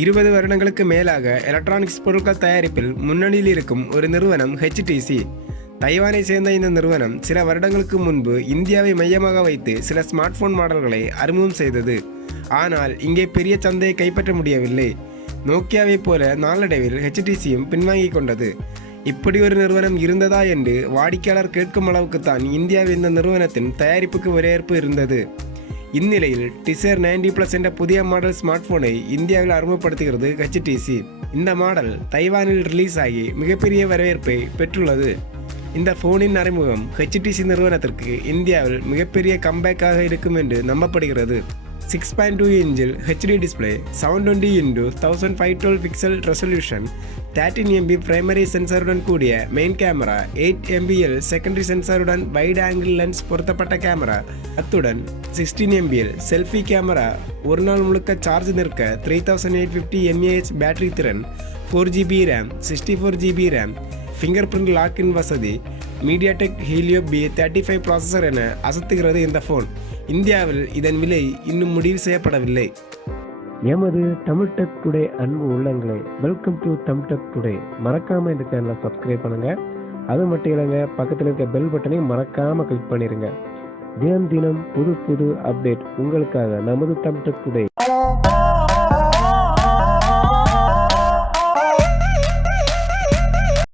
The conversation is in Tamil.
20 வருடங்களுக்கு மேலாக எலக்ட்ரானிக்ஸ் பொருட்கள் தயாரிப்பில் முன்னணியில் இருக்கும் ஒரு நிறுவனம் HTC. தைவானை சேர்ந்த இந்த நிறுவனம் சில வருடங்களுக்கு முன்பு இந்தியாவை மையமாக வைத்து சில ஸ்மார்ட் போன் மாடல்களை அறிமுகம் செய்தது. ஆனால் இங்கே பெரிய சந்தையை கைப்பற்ற முடியவில்லை. நோக்கியாவை போல நாளடைவில் HTCயும் பின்வாங்கிக் கொண்டது. இப்படி ஒரு நிறுவனம் இருந்ததா என்று வாடிக்கையாளர் கேட்கும் அளவுக்குத்தான் இந்தியாவில் இந்த நிறுவனத்தின் தயாரிப்புக்கு வரவேற்பு இருந்தது. இந்நிலையில் Desire 90+ என்ற புதிய மாடல் ஸ்மார்ட் போனை இந்தியாவில் அறிமுகப்படுத்துகிறது HTC. இந்த மாடல் தைவானில் ரிலீஸ் ஆகி மிகப்பெரிய வரவேற்பை பெற்றுள்ளது. இந்த போனின் அறிமுகம் HTC நிறுவனத்திற்கு இந்தியாவில் மிகப்பெரிய கம்பேக்காக இருக்கும் என்று நம்பப்படுகிறது. 6.2 இன்ச்சில் HD display, 720x1512 pixel resolution, 13 MB primary சென்சாருடன் கூடிய மெயின் கேமரா, 8 MBL செகண்டரி சென்சாருடன் வைட் ஆங்கிள் லென்ஸ் பொருத்தப்பட்ட கேமரா, அத்துடன் 16 MBL செல்ஃபி கேமரா, ஒரு நாள் முழுக்க சார்ஜ் நிற்க 3850 mAh பேட்டரி திறன், 4GB RAM, 64GB RAM, finger print login வசதி, மீடியாடெக் ஹீலியோ B35 ப்ராசஸர் என அசத்துகிறது இந்த ஃபோன். இந்தியாவில் இதன் விலை இன்னும் முடிவு செய்யப்படவில்லை. எமது தமிழ் டெக் டுடே அன்பு உள்ளங்களே, welcome to Tamil tech today. மறக்காமல் இந்த சேனலை சப்ஸ்கிரைப் பண்ணுங்கள். அது மட்டும் இல்லைங்க, பக்கத்தில் இருக்க பெல் பட்டனையும் மறக்காமல் கிளிக் பண்ணிடுங்க. தினம் தினம் புது புது அப்டேட் உங்களுக்காக நமது தமிழ் டெக் டுடே.